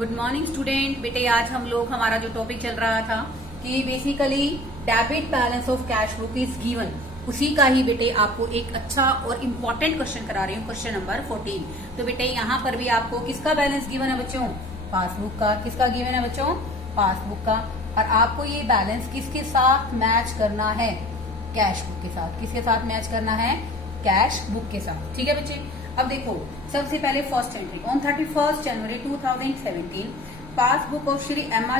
Good morning student. बेटे आज हम लोग हमारा जो टॉपिक चल रहा था कि basically debit balance of cash book is given, उसी का ही बेटे आपको एक अच्छा और इम्पोर्टेंट क्वेश्चन करा रही हूँ, क्वेश्चन नंबर 14। तो बेटे यहाँ पर भी आपको किसका बैलेंस गिवन है बच्चों? पासबुक का। किसका गिवन है बच्चों? पासबुक का। और आपको ये बैलेंस किसके साथ मैच करना है? कैश बुक के साथ। किसके साथ मैच करना है? कैश बुक के साथ। ठीक है बच्चे। अब देखो सबसे पहले first entry on 31 January 2017 passbook of Shri M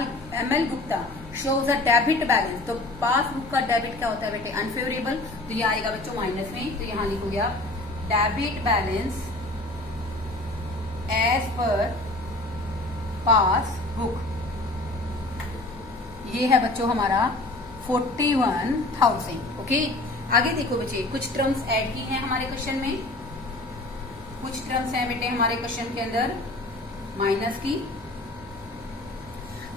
L Gupta shows a debit balance. तो पासबुक का डेबिट क्या होता है बेटे? अनफेवरेबल। तो ये आएगा बच्चों माइनस में। तो यहां लिखोगे आप debit balance as per passbook. ये है बच्चों हमारा 41,000। ओके, आगे देखो बच्चे कुछ टर्म्स ऐड की हैं हमारे क्वेश्चन में। कुछ टर्म्स हैं बेटे हमारे क्वेश्चन के अंदर माइनस की।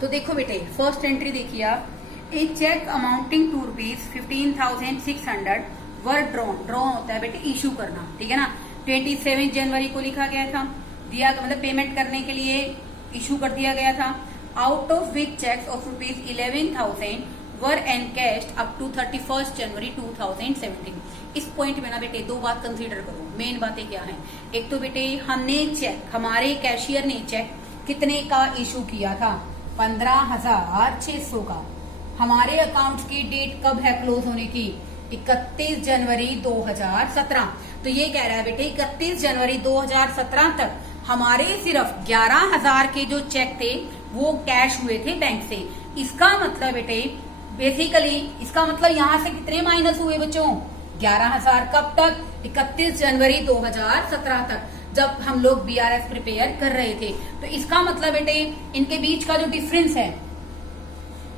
तो देखो बेटे फर्स्ट एंट्री देखिए आप, a cheque amounting to ₹15,600 were drawn. Draw होता है बेटे इशू करना, ठीक है ना। 27 जनवरी को लिखा गया था, दिया मतलब पेमेंट करने के लिए इशू कर दिया गया था। Out of which cheques of ₹11,000 were encashed up to 31 January 2017। इस पॉइंट में ना बेटे दो बात कंसीडर करो। मेन बातें क्या हैं? एक तो बेटे हमने चेक, हमारे कैशियर ने चेक कितने का इशू किया था? 15,600 का। हमारे अकाउंट की डेट कब है क्लोज होने की? 31 जनवरी 2017। तो ये कह रहा है बेटे 31 जनवरी 2017 तक हमारे सिर्फ 11,000 के जो चेक थे वो कैश हुए थे बैंक से। इसका मतलब बेटे बेसिकली इसका मतलब यहाँ से कितने माइनस हुए बच्चों? 11,000। कब तक? 31 जनवरी 2017 तक, जब हम लोग BRS प्रिपेयर कर रहे थे। तो इसका मतलब बेटे इनके बीच का जो डिफरेंस है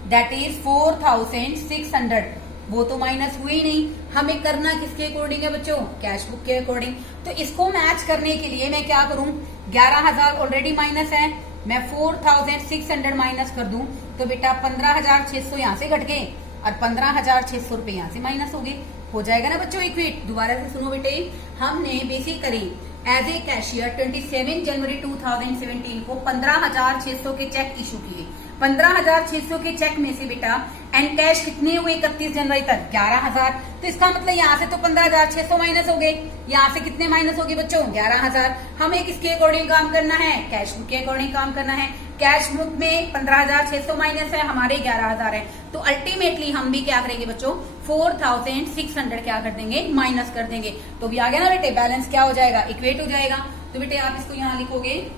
दैट इज 4,600। वो तो माइनस हुए ही नहीं। हमें करना किसके अकॉर्डिंग है बच्चों? कैश बुक के अकॉर्डिंग। तो इसको मैच करने के लिए मैं क्या करूं? 11,000 ऑलरेडी माइनस है, मैं 4,600 माइनस कर दूं तो बेटा 15,600 यहाँ से घट गए और 15,600 रुपए यहाँ से माइनस हो गए। हो जाएगा ना बच्चों इक्वेट? दोबारा से सुनो बेटे, हमने बेसिकली एज ए कैशियर 27 जनवरी 2017 को 15,600 के चेक इशू किए। 15,600 के चेक में से बेटा एनकैश कितने हुए 31 जनवरी तक? 11,000। तो इसका मतलब यहाँ से तो 15,600 माइनस हो गए, यहाँ से कितने माइनस हो गए बच्चों? 11,000। हमें किसके अकॉर्डिंग काम करना है? कैश बुक के अकॉर्डिंग काम करना है। कैश बुक में 15,600 माइनस है, हमारे 11,000 है। तो अल्टीमेटली हम भी क्या करेंगे बच्चों? 4,600 क्या कर देंगे? माइनस कर देंगे। तो भी आ गया ना बेटे, बैलेंस क्या हो जाएगा? इक्वेट हो जाएगा। तो बेटे आप इसको यहां लिखोगे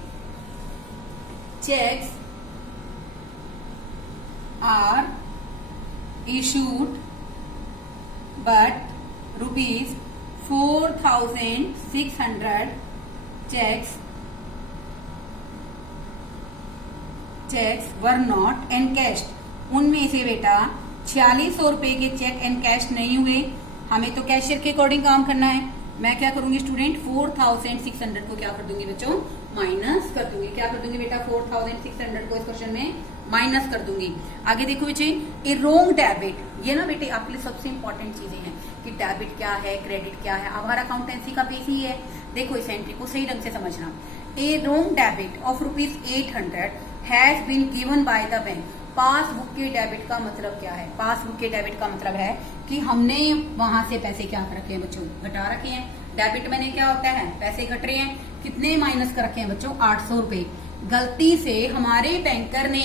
checks are issued but ₹4,600 checks were not encashed। उनमें से बेटा 4,600 रुपए के चेक एनकैश नहीं हुए। हमें तो कैशियर के अकॉर्डिंग काम करना है। मैं क्या करूंगी स्टूडेंट? 4,600 को क्या कर दूंगी बच्चों? माइनस कर दूंगी। क्या कर दूंगी बेटा? 4,600 को इस क्वेश्चन में माइनस कर दूंगी। आगे देखो बच्चे, ए रोंग डेबिट। ये ना बेटे आपके लिए सबसे इंपॉर्टेंट चीजें हैं कि डेबिट क्या है, क्रेडिट क्या है। हमारा अकाउंटेंसी का बेस ही है। देखो इस एंट्री को सही ढंग से समझना। A wrong debit of ₹800 has been given by the bank. Passbook के डेबिट का मतलब क्या है? पासबुक के डेबिट का मतलब है कि हमने वहां से पैसे क्या कर रखे हैं बच्चों? घटा रखे हैं। डेबिट मैंने क्या होता है? पैसे घट रहे हैं। कितने माइनस कर रखे हैं बच्चों? 800 रुपए। गलती से हमारे बैंकर ने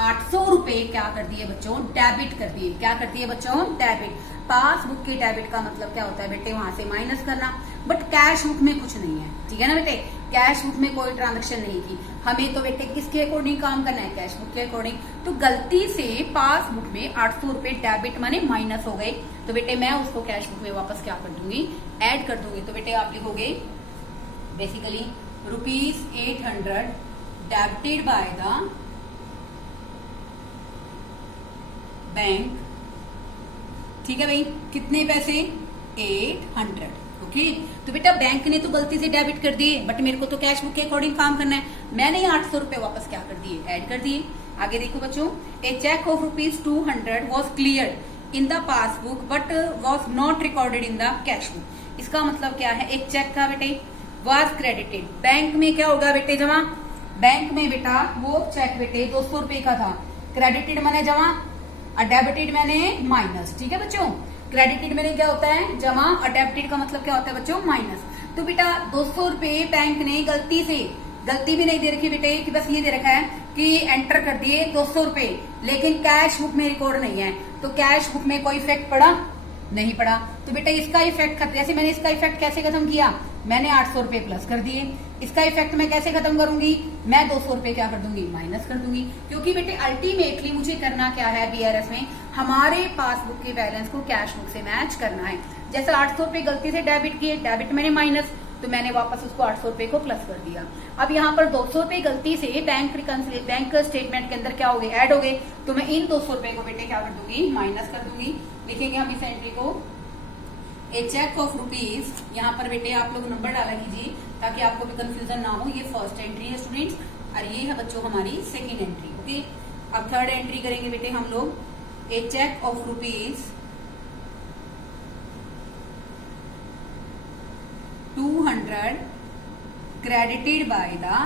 800 रुपए क्या कर दिए बच्चों? डेबिट कर दिए। क्या कर दिए बच्चों? डेबिट। पासबुक के डेबिट का मतलब क्या होता है बेटे? वहां से माइनस करना। बट कैश बुक में कुछ नहीं है, ठीक है ना बेटे। कैश बुक में कोई ट्रांजेक्शन नहीं की। हमें तो बेटे किसके अकॉर्डिंग काम करना है? कैश बुक के अकॉर्डिंग। तो गलती से पासबुक में 800 रुपए डेबिट माने माइनस हो गए। तो बेटे मैं उसको कैश बुक में वापस क्या कर दूंगी? ऐड कर दूंगी। तो बेटे आप लिखोगे basically ₹800 debited bye the bank. ठीक है भाई, कितने पैसे? 800। ओके, तो बेटा बैंक ने तो गलती से डेबिट कर दिए, बट मेरे को तो कैश बुक के अकॉर्डिंग काम करना है। मैंने 800 रुपए वापस क्या कर दिए? ऐड कर दिए। आगे देखो बच्चों, a cheque of ₹200 was clear in the passbook but was not recorded in the cash book. इसका मतलब क्या है? एक चेक था बेटे, वॉज क्रेडिटेड। बैंक में क्या होगा बेटे? जमा बैंक में बेटा वो चेक बेटे 200 रुपए का था, क्रेडिटेड मैंने जमा और डेबिटेड मैंने माइनस। ठीक है बच्चों, क्रेडिटेड मैंने क्या होता है जमा और डेबिटेड का मतलब क्या होता है बच्चों माइनस। तो बेटा 200 रुपए बैंक ने गलती भी नहीं दे रखी बेटे कि बस ये दे रखा है कि एंटर कर दिए 200 रुपए, लेकिन कैश बुक में रिकॉर्ड नहीं है, तो कैश बुक में कोई इफेक्ट पड़ा नहीं पड़ा। तो बेटा इसका इफेक्ट खत्म, जैसे मैंने इसका इफेक्ट कैसे खत्म किया, मैंने 800 रुपए प्लस कर दिए। इसका इफेक्ट मैं कैसे खत्म करूंगी, मैं 200 रुपए क्या कर दूंगी माइनस कर दूंगी, क्योंकि बेटे अल्टीमेटली मुझे करना क्या है बीआरएस में, हमारे पासबुक के बैलेंस को कैश बुक से मैच करना है। जैसे 800 रुपए गलती से डेबिट किए, डेबिट मैंने माइनस, तो मैंने वापस उसको 800 रुपए को प्लस कर दिया। अब यहाँ पर 200 रुपए गलती से बैंक स्टेटमेंट के अंदर क्या हो गए, ऐड हो गए, तो मैं इन 200 रुपए को बेटे क्या कर दूंगी माइनस कर दूंगी। लिखेंगे हम इस एंट्री को, ए चेक ऑफ रुपीज, यहाँ पर बेटे आप लोग नंबर डाला कीजिए ताकि आपको भी कंफ्यूजन ना हो। ये फर्स्ट एंट्री है स्टूडेंट्स, और ये है बच्चों हमारी सेकेंड एंट्री। ओके, अब थर्ड एंट्री करेंगे बेटे हम लोग, a cheque of rupees 200 credited by the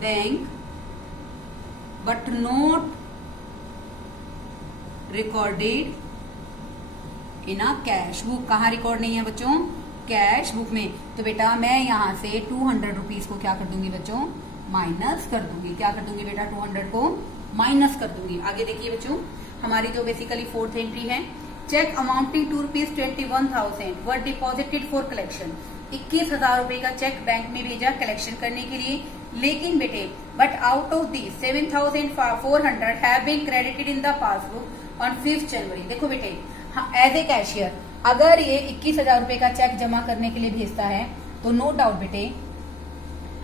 bank, but not recorded in a cash book. कहाँ रिकॉर्ड नहीं है बच्चों, कैश बुक में। तो बेटा मैं यहाँ से 200 रुपीज को क्या कर दूंगी बच्चों माइनस कर दूंगी। क्या कर दूंगी बेटा 200 को माइनस कर दूंगी। आगे देखिए बच्चों, हमारी जो बेसिकली फोर्थ एंट्री है, cheque amounting to ₹21,000 were deposited for collection. 21,000 रुपए का चेक बैंक में भेजा कलेक्शन करने के लिए, लेकिन बेटे but out of the 7,400 have been credited in the passbook on 5 January. देखो बेटे, एज ए कैशियर अगर ये 21,000 रुपए का चेक जमा करने के लिए भेजता है तो नो डाउट बेटे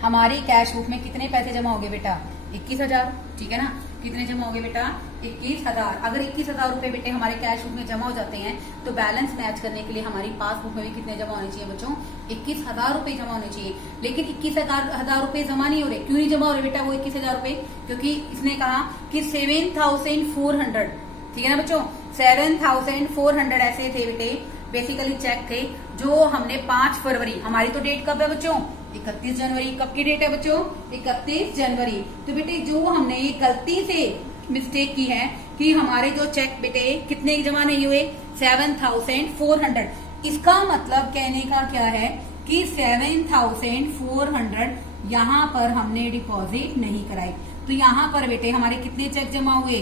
हमारी कैश बुक में कितने पैसे जमा हो गए बेटा 21,000। ठीक है ना, कितने जमा हो गए बेटा 21,000। अगर 21,000 रुपए बेटे हमारे कैश बुक में जमा हो जाते हैं तो बैलेंस मैच करने के लिए हमारी पासबुक में भी कितने जमा होने चाहिए बच्चों 21,000 रुपए जमा होने चाहिए। लेकिन 21,000 रुपए जमा नहीं हो रहे। क्यों नहीं जमा हो रहे बेटा वो 21,000 रुपए, क्योंकि इसने कहा कि 7,400, ठीक है ना बच्चों, 7,400 ऐसे थे बेटे बेसिकली चेक थे जो हमने 5 फरवरी, हमारी तो डेट कब है बच्चों 31 जनवरी। कब की डेट है बच्चों 31 जनवरी। तो बेटे जो हमने ये गलती से मिस्टेक की है कि हमारे जो चेक बेटे कितने जमा नहीं हुए 7,400। इसका मतलब कहने का क्या है कि 7,400 यहाँ पर हमने डिपॉजिट नहीं कराई। तो यहाँ पर बेटे हमारे कितने चेक जमा हुए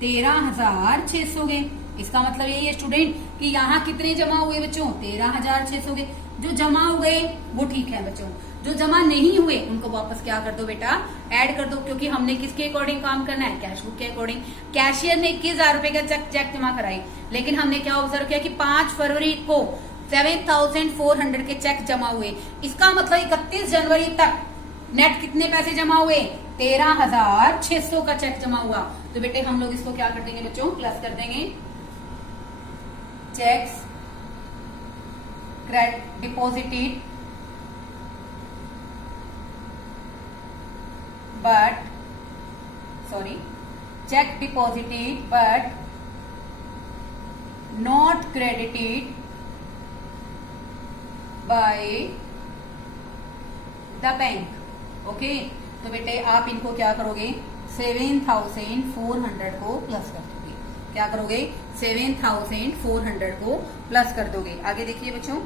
13,600 गए। इसका मतलब यही है स्टूडेंट कि यहाँ कितने जमा हुए बच्चों 13,600 गए। जो जमा हो गए वो ठीक है बच्चों, जो जमा नहीं हुए उनको वापस क्या कर दो बेटा ऐड कर दो, क्योंकि हमने किसके अकॉर्डिंग काम करना है कैश बुक के अकॉर्डिंग। कैशियर ने 21,000 रुपए का चेक जमा कराई, लेकिन हमने क्या ऑब्जर्व किया कि 5 फरवरी को 7,400 के चेक जमा हुए। इसका मतलब 31 जनवरी तक नेट कितने पैसे जमा हुए 13,600 का चेक जमा हुआ। तो बेटे हम लोग इसको क्या कर देंगे बच्चों प्लस कर देंगे। Checks deposited check deposited but not credited by the bank। Okay, तो बेटे आप इनको क्या करोगे 7,400 को प्लस कर दोगे। क्या करोगे 7,400 को प्लस कर दोगे। आगे देखिए बच्चों,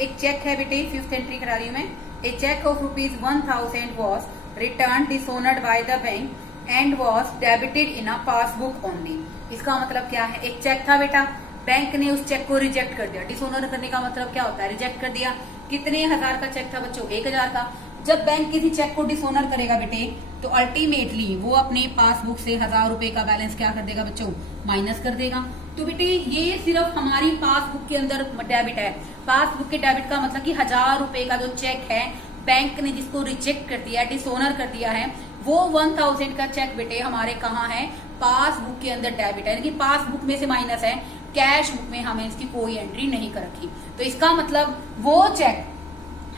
एक चेक है बेटे 5th एंट्री करा रही हूं मैं। A cheque of ₹1,000 was return dishonoured by the bank and was debited in a passbook only. इसका मतलब क्या है, एक चेक था बेटा, बैंक ने उस चेक को रिजेक्ट कर दिया। डिसऑनर करने का मतलब क्या होता है रिजेक्ट कर दिया। कितने हजार का चेक था बच्चों 1,000 का। जब बैंक किसी चेक को डिसऑनर करेगा बेटे तो अल्टीमेटली वो अपने पासबुक से 1,000 रुपए का बैलेंस क्या कर देगा बच्चों माइनस कर देगा। तो बेटे ये सिर्फ हमारी पासबुक के अंदर डेबिट है। पासबुक के डेबिट का मतलब कि 1,000 रुपए का जो चेक है बैंक ने जिसको रिजेक्ट कर दिया डिसऑनर कर दिया है, वो 1,000 का चेक बेटे हमारे कहाँ है पासबुक के अंदर डेबिट है, यानी कि पासबुक में से माइनस है। कैश बुक में हमें इसकी कोई एंट्री नहीं कर रखी। तो इसका मतलब वो चेक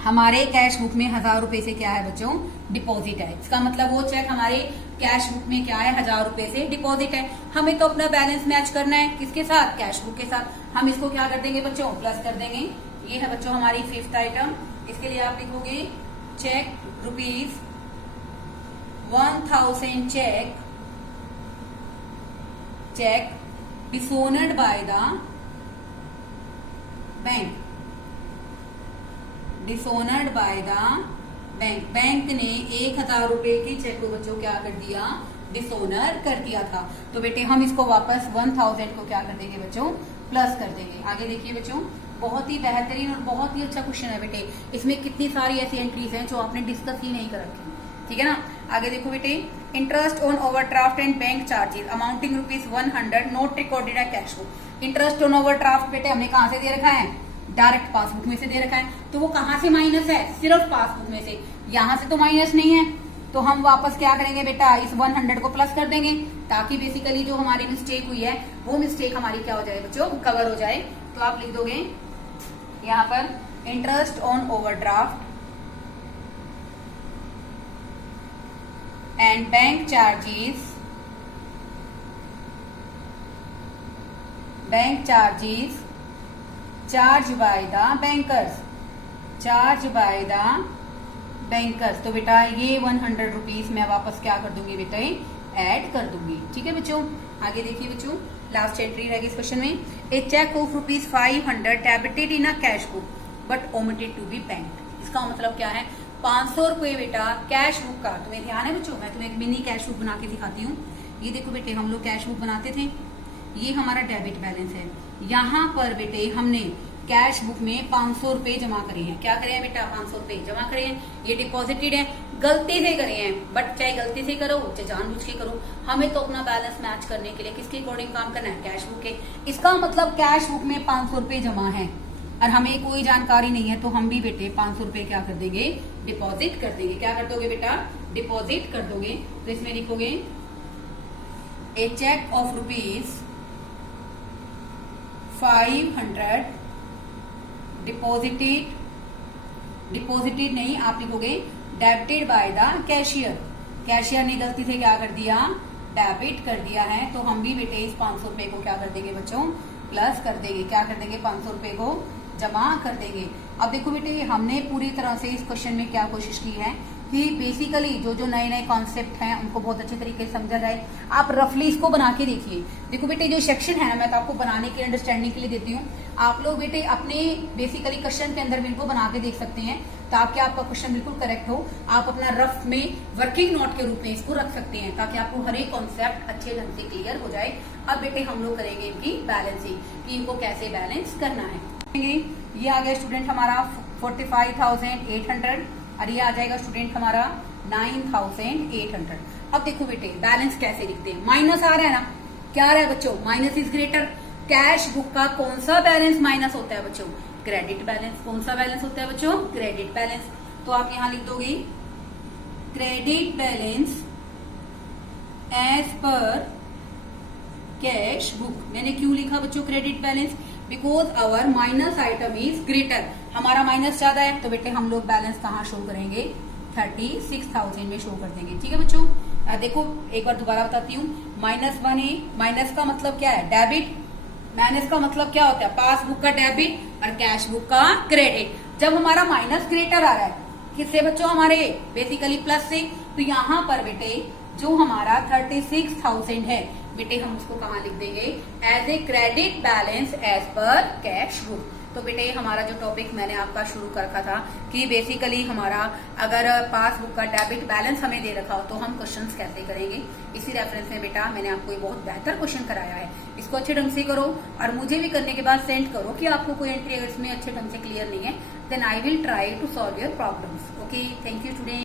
हमारे कैश बुक में 1,000 रुपए से क्या है बच्चों डिपॉजिट है। इसका मतलब वो चेक हमारे कैश बुक में क्या है 1,000 रुपए से डिपॉजिट है। हमें तो अपना बैलेंस मैच करना है किसके साथ कैश बुक के साथ। हम इसको क्या कर देंगे बच्चों प्लस कर देंगे। ये है बच्चों हमारी फिफ्थ आइटम। इसके लिए आप लिखोगे cheque ₹1000 cheque dishonoured by the bank. Dishonoured by the bank, bank ने 1000 रुपए के चेक को बच्चों क्या कर दिया, डिसोनर कर दिया था। तो बेटे हम इसको वापस 1000 को क्या कर देंगे बच्चों, प्लस कर देंगे। आगे देखिए बच्चों, बहुत ही बेहतरीन और बहुत ही अच्छा क्वेश्चन है बेटे। इसमें कितनी सारी ऐसी एंट्रीज हैं जो आपने डिस्कस ही नहीं कर रखी, ठीक है ना। आगे देखो बेटे, interest on overdraft and bank charges amounting ₹100 not recorded है cash book. Interest on overdraft बेटे हमने कहां से दे रखा है, डायरेक्ट पासबुक में से दे रखा है। तो वो कहां से माइनस है, सिर्फ पासबुक में से, यहां से तो माइनस नहीं है। तो हम वापस क्या करेंगे बेटा, इस 100 को प्लस कर देंगे, ताकि बेसिकली जो हमारी मिस्टेक हुई है वो मिस्टेक हमारी क्या हो जाए बच्चों, कवर हो जाए। तो आप लिख दोगे यहाँ पर interest on overdraft and bank charges, charge by the bankers, तो बेटा ये 100 रुपीज मैं वापस क्या कर दूंगी बेटा, ऐड कर दूंगी, ठीक है बच्चों। आगे देखिए बच्चों, लास्ट एंट्री रहेगी इस क्वेश्चन में, a cheque of ₹500 debited in a cash book but omitted to be banked. इसका मतलब क्या है, 500 रुपए बेटा कैश बुक का, तुम्हें ध्यान है बच्चों, मैं तुम्हें एक मिनी कैश बुक बना के दिखाती हूँ। ये देखो बेटे, हम लोग कैश बुक बनाते थे, ये हमारा डेबिट बैलेंस है। यहाँ पर बेटे हमने कैश बुक में 500 रुपए जमा करे हैं। क्या करे हैं बेटा, 500 रुपए जमा करे हैं। ये डिपॉजिटेड है, गलती से करे हैं, बट चाहे गलती से करो चाहे जानबूझ के करो, हमें तो अपना बैलेंस मैच करने के लिए किसके अकॉर्डिंग काम करना है, कैश बुक के। इसका मतलब कैश बुक में 500 रुपए जमा है और हमें कोई जानकारी नहीं है, तो हम भी बेटे 500 रुपए क्या कर देंगे, डिपॉजिट कर देंगे। क्या कर दोगे बेटा, डिपॉजिट कर दोगे। तो इसमें लिखोगे ए चेक ऑफ ₹500 डिपॉजिटेड नहीं, आप लिखोगे debited by the cashier. Cashier ने गलती से क्या कर दिया, डेबिट कर दिया है। तो हम भी बेटे इस 500 रुपए को क्या कर देंगे बच्चों, प्लस कर देंगे। क्या कर देंगे, 500 रुपए को जमा कर देंगे। अब देखो बेटे, हमने पूरी तरह से इस क्वेश्चन में क्या कोशिश की है कि बेसिकली जो नए नए कॉन्सेप्ट हैं उनको बहुत अच्छे तरीके से समझा जाए। आप रफली इसको बना के देखिए। देखो बेटे, जो सेक्शन है मैं तो आपको बनाने के लिए, अंडरस्टैंडिंग के लिए देती हूँ। आप लोग बेटे अपने बेसिकली क्वेश्चन के अंदर भी इनको बना के देख सकते हैं, ताकि आपका क्वेश्चन बिल्कुल करेक्ट हो। आप अपना रफ में वर्किंग नोट के रूप में इसको रख सकते हैं, ताकि आपको हर एक कॉन्सेप्ट अच्छे ढंग से क्लियर हो जाए। अब बेटे हम लोग करेंगे इनकी बैलेंसिंग, कि इनको कैसे बैलेंस करना है। ये आ गया स्टूडेंट हमारा 45,800 और ये आ जाएगा स्टूडेंट हमारा 9,800। अब देखो बेटे, बैलेंस कैसे लिखते हैं, माइनस आ रहा है ना, क्या आ रहा है बच्चों, minus is greater. Cash book का कौन सा बैलेंस माइनस होता है बच्चों, क्रेडिट बैलेंस। कौन सा बैलेंस होता है बच्चों, क्रेडिट बैलेंस। तो आप यहां लिख दोगे credit balance as per cash book. मैंने क्यों लिखा बच्चों credit balance, because our minus item is greater, हमारा माइनस ज्यादा है। तो बेटे हम लोग बैलेंस कहाँ शो करेंगे, 36,000 में शो कर देंगे, ठीक है बच्चों। देखो एक बार दोबारा बताती हूँ, -1 है, माइनस का मतलब क्या है, डेबिट। माइनस का मतलब क्या होता है, पासबुक का डेबिट और कैश बुक का क्रेडिट। जब हमारा माइनस ग्रेटर आ रहा है किससे बच्चों, हमारे बेसिकली प्लस से, तो यहाँ पर बेटे जो हमारा 36,000 है बेटे हम उसको कहाँ लिख देंगे, as a credit balance as per cash book. तो बेटे हमारा जो टॉपिक मैंने आपका शुरू कर रखा था कि बेसिकली हमारा अगर पासबुक का डेबिट बैलेंस हमें दे रखा हो तो हम क्वेश्चंस कैसे करेंगे, इसी रेफरेंस में बेटा मैंने आपको ये बहुत बेहतर क्वेश्चन कराया है। इसको अच्छे ढंग से करो और मुझे भी करने के बाद सेंड करो कि आपको कोई एंट्री अगर इसमें अच्छे ढंग से क्लियर नहीं है, then I will try to solve your problems. Okay, thank you student.